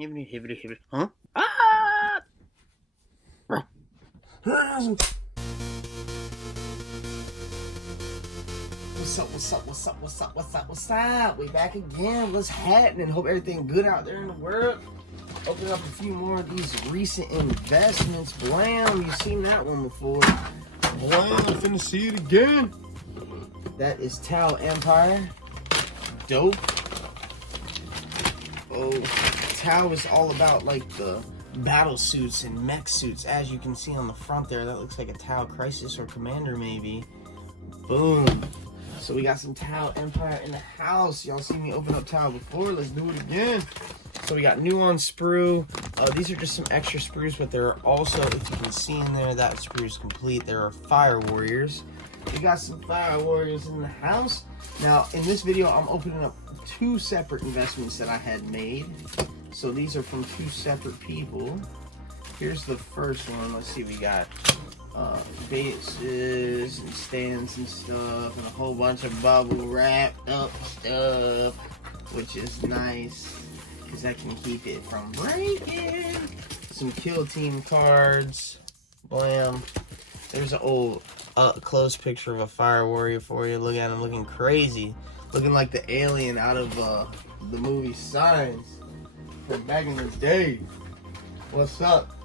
Huh? Ah! What's up? We back again. What's happening? Hope everything good out there in the world. Open up a few more of these recent investments. Blam, you've seen that one before. Blam, I'm finna see it again. That is Tau Empire. Dope. Oh, Tau is all about like the battle suits and mech suits. As you can see on the front there, that looks like a Tau Crisis or Commander maybe. Boom. So we got some Tau Empire in the house. Y'all seen me open up Tau before. Let's do it again. So we got new on sprue. These are just some extra sprues, but there are also, if you can see in there, that sprue is complete. There are Fire Warriors. We got some Fire Warriors in the house. Now, in this video, I'm opening up two separate investments that I had made. So these are from two separate people. Here's the first one. Let's see, we got bases and stands and stuff, and a whole bunch of bubble wrapped up stuff, which is nice because that can keep it from breaking. Some kill team cards. Blam. There's an old close picture of a Fire Warrior for you. Look at him looking crazy, looking like the alien out of the movie Signs from back in the day. What's up?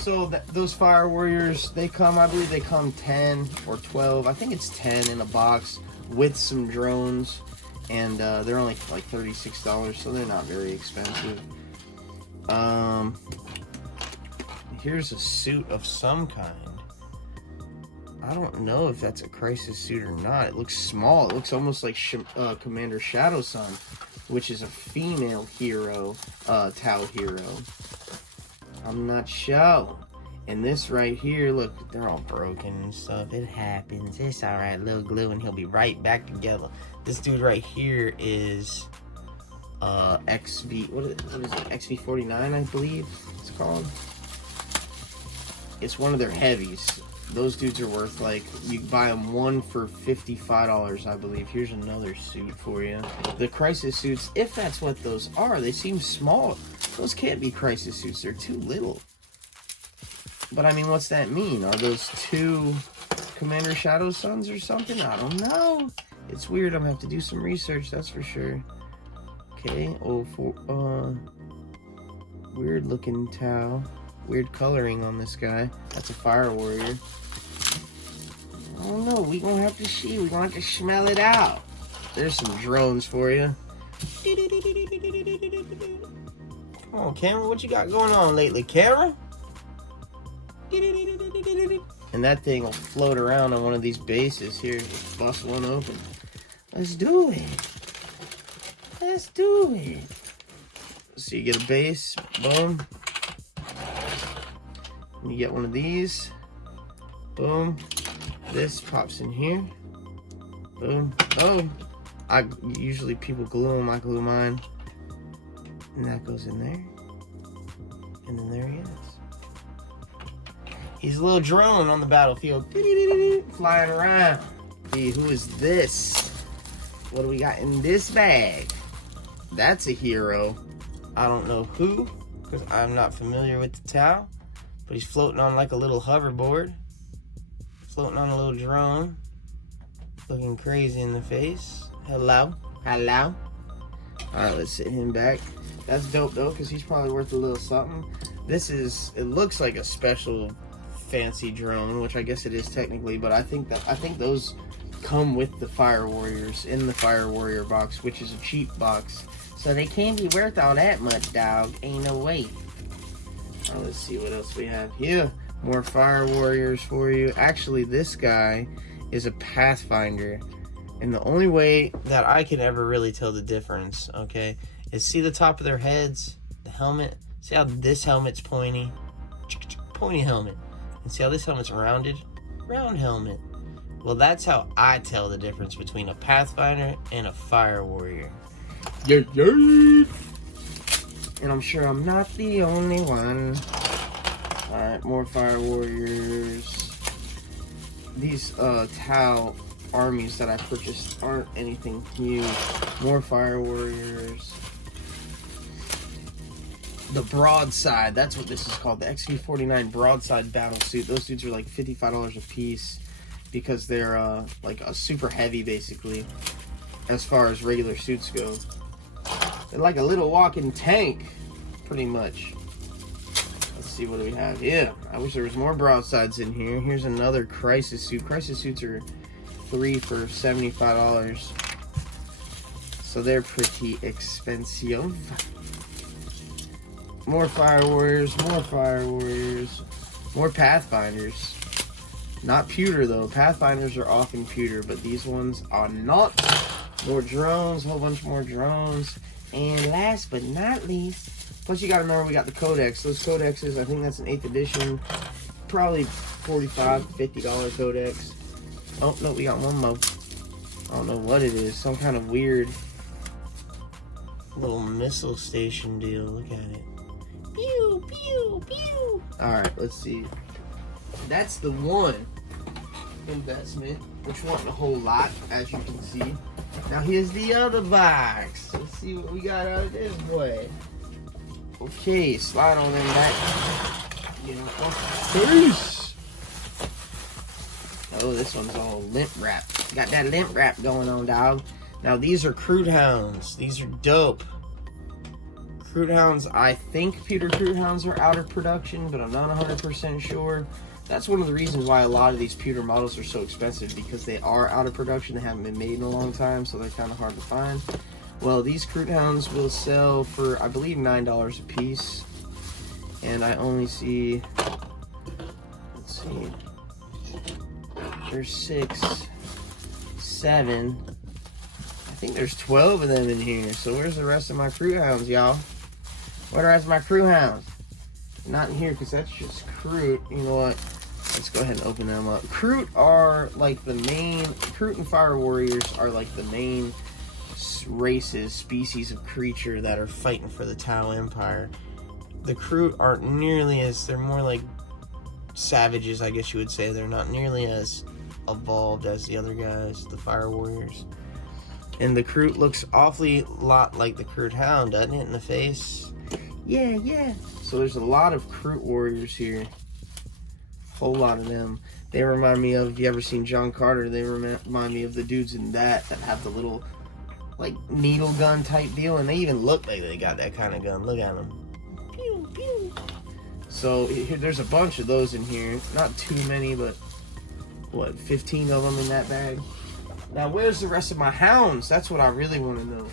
So those Fire Warriors, they come, I believe they come 10 or 12. I think it's 10 in a box with some drones. And they're only like $36, so they're not very expensive. Here's a suit of some kind. I don't know if that's a Crisis suit or not. It looks small. It looks almost like Commander Shadow Sun, which is a female hero, Tau hero. I'm not sure. And this right here, look, they're all broken and stuff. It happens. It's alright, little glue, and he'll be right back together. This dude right here is XV, what is it? XV49, I believe it's called. It's one of their heavies. Those dudes are worth, like, you buy them one for $55, I believe. Here's another suit for you. The Crisis suits, if that's what those are, they seem small. Those can't be Crisis suits. They're too little. But, I mean, what's that mean? Are those two Commander Shadow Suns or something? I don't know. It's weird. I'm going to have to do some research, that's for sure. Okay. Weird looking Tau. Weird coloring on this guy. That's a Fire Warrior. I don't know. We're going to have to see. We're going to have to smell it out. There's some drones for you. Come on, Cameron. What you got going on lately, Cameron? And that thing will float around on one of these bases here. Just bust one open. Let's do it. Let's do it. So you get a base. Boom. You get one of these. Boom. This pops in here. Boom. Oh. Usually people glue them. I glue mine. And that goes in there. And then there he is. He's a little drone on the battlefield. Flying around. See, who is this? What do we got in this bag? That's a hero. I don't know who, because I'm not familiar with the Tau. But he's floating on like a little hoverboard. Floating on a little drone. Looking crazy in the face. Hello. Hello. Alright, let's sit him back. That's dope though, because he's probably worth a little something. This is, it looks like a special fancy drone, which I guess it is technically, but I think those come with the Fire Warriors in the Fire Warrior box, which is a cheap box. So they can't be worth all that much, dog. Ain't no way. Let's see what else we have here. More Fire Warriors for you. Actually, this guy is a Pathfinder. And the only way that I can ever really tell the difference, okay, is see the top of their heads, the helmet. See how this helmet's pointy? Pointy helmet. And see how this helmet's rounded? Round helmet. Well, that's how I tell the difference between a Pathfinder and a Fire Warrior. Yeah, yeah. And I'm sure I'm not the only one. Alright, more Fire Warriors. These Tau armies that I purchased aren't anything new. More Fire Warriors. the Broadside. That's what this is called. The XV49 Broadside battlesuit. Those dudes are like $55 a piece because they're like a super heavy, basically, as far as regular suits go. They're like a little walking tank, pretty much. Let's see, what do we have? Yeah, I wish there was more Broadsides in here. Here's another Crisis suit. Crisis suits are 3 for $75. So they're pretty expensive. More Fire Warriors, more Fire Warriors, more Pathfinders. Not pewter though. Pathfinders are often pewter, but these ones are not. More drones, a whole bunch more drones. And last but not least, plus you gotta remember we got the codex. Those codexes, I think that's an 8th edition. Probably $45, $50 codex. Oh, no, we got one more. I don't know what it is. Some kind of weird little missile station deal. Look at it. Pew, pew, pew. Alright, let's see. That's the one investment, which wasn't a whole lot, as you can see. Now here's the other box. Let's see what we got out of this boy. Okay, slide on in back. You know, peace. Oh, this one's all lint wrap. Got that lint wrap going on, dog. Now these are Crude Hounds. These are dope. Crude Hounds, I think pewter Crude Hounds are out of production, but I'm not 100% sure. That's one of the reasons why a lot of these pewter models are so expensive, because they are out of production. They haven't been made in a long time, so they're kind of hard to find. Well, these Crude Hounds will sell for, I believe, $9 a piece. And I only see, let's see, there's 6, 7, I think there's 12 of them in here. So where's the rest of my Crude Hounds, y'all? Where are the rest of my Crude Hounds? Not in here, because that's just Crude. You know what? Let's go ahead and open them up. Crude are like the main, Crude and Fire Warriors are like the main races, species of creature that are fighting for the Tau Empire. The Crude aren't nearly as, they're more like savages, I guess you would say. They're not nearly as evolved as the other guys, the Fire Warriors. And the Crude looks awfully lot like the Crude Hound, doesn't it, in the face? Yeah, yeah. So there's a lot of Crude Warriors here. Whole lot of them. They remind me of, if you ever seen John Carter, they remind me of the dudes in that have the little like needle gun type deal, and they even look like they got that kind of gun. Look at them. Pew, pew. So there's a bunch of those in here. Not too many, but what, 15 of them in that bag. Now where's the rest of my hounds? That's what I really want to know.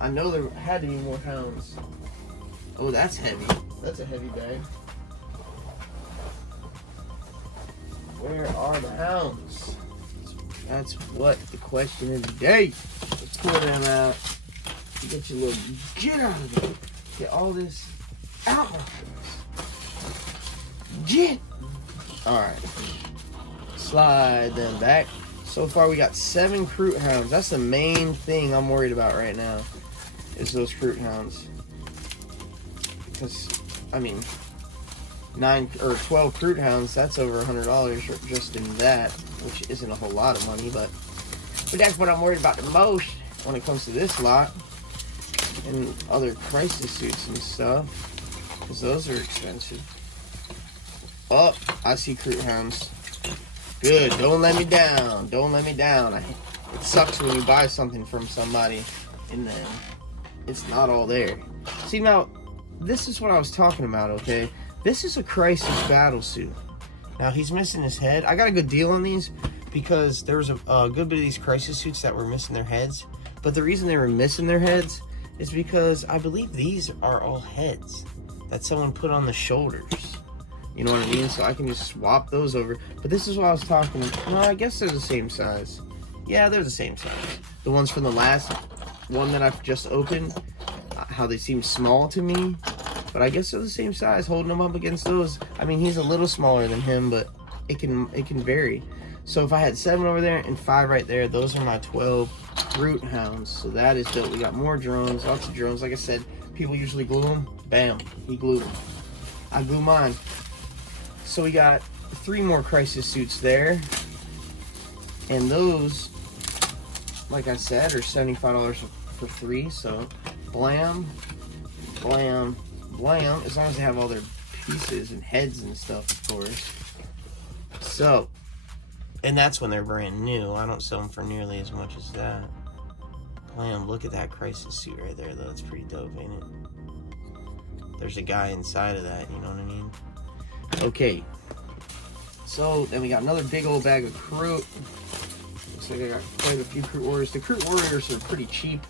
I know there had to be more hounds. Oh, that's heavy. That's a heavy bag. Where are the hounds? That's what the question of the day. Let's pull them out. Get your little get out of there. Get all this out. Get. Alright. Slide them back. So far we got 7 Crude Hounds. That's the main thing I'm worried about right now, is those Crude Hounds. Because, I mean, 9 or 12 Crude Hounds, that's over $100 just in that, which isn't a whole lot of money, but that's what I'm worried about the most when it comes to this lot and other crisis suits and stuff, because those are expensive. Oh, I see Crude Hounds. Good, don't let me down. Don't let me down. It sucks when you buy something from somebody and then it's not all there. See, now, this is what I was talking about, okay? This is a Crisis battlesuit. Now, he's missing his head. I got a good deal on these because there was a good bit of these Crisis suits that were missing their heads. But the reason they were missing their heads is because I believe these are all heads that someone put on the shoulders. You know what I mean? So I can just swap those over. But this is what I was talking about. No, I guess they're the same size. Yeah, they're the same size. The ones from the last one that I've just opened, how they seem small to me. But I guess they're the same size, holding them up against those. I mean, he's a little smaller than him, but it can vary. So if I had 7 over there and 5 right there, those are my 12 Crude Hounds. So that is dope. We got more drones, lots of drones. Like I said, people usually glue them. Bam, he glued them. I glue mine. So we got 3 more Crisis suits there. And those, like I said, are $75 for 3. So, blam. blam, blam. As long as they have all their pieces and heads and stuff, of course. So, and that's when they're brand new. I don't sell them for nearly as much as that. Blam, look at that crisis suit right there, though. That's pretty dope, ain't it? There's a guy inside of that, you know what I mean? Okay. So, then we got another big old bag of Crude. Looks like I got quite a few Crude Warriors. The Crude Warriors are pretty cheap.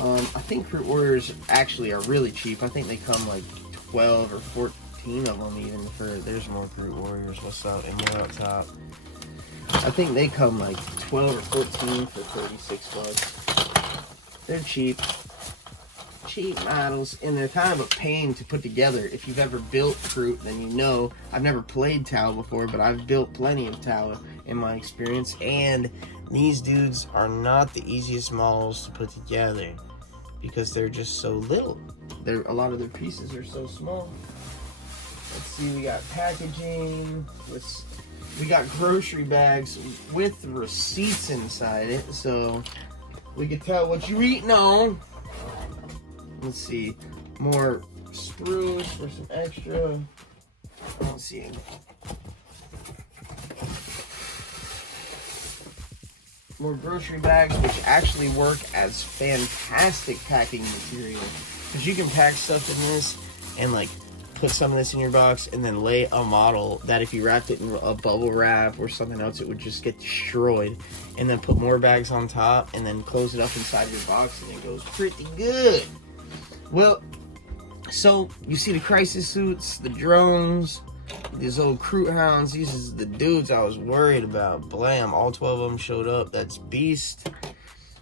I think Crude Warriors actually are really cheap. I think they come like 12 or 14 of them even for... There's more Crude Warriors. What's up? And more up top. I think they come like 12 or 14 for 36 bucks. They're cheap. Cheap models, and they're kind of a pain to put together. If you've ever built Crude, then you know. I've never played Tau before, but I've built plenty of Tau in my experience, and these dudes are not the easiest models to put together because they're just so little. A lot of their pieces are so small. Let's see, we got packaging. We got grocery bags with receipts inside it, so we can tell what you're eating on. Let's see, more sprues for some extra. Let's see. More grocery bags, which actually work as fantastic packing material. Because you can pack stuff in this and like put some of this in your box and then lay a model that if you wrapped it in a bubble wrap or something else, it would just get destroyed. And then put more bags on top and then close it up inside your box and it goes pretty good. Well, so you see the crisis suits, the drones, these old Crude Hounds. These is the dudes I was worried about. Blam, all 12 of them showed up. That's beast.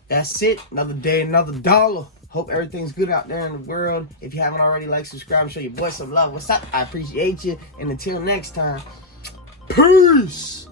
That's it. Another day, another dollar. Hope everything's good out there in the world. If you haven't already, like, subscribe, and show your boy some love. What's up? I appreciate you. And until next time, peace.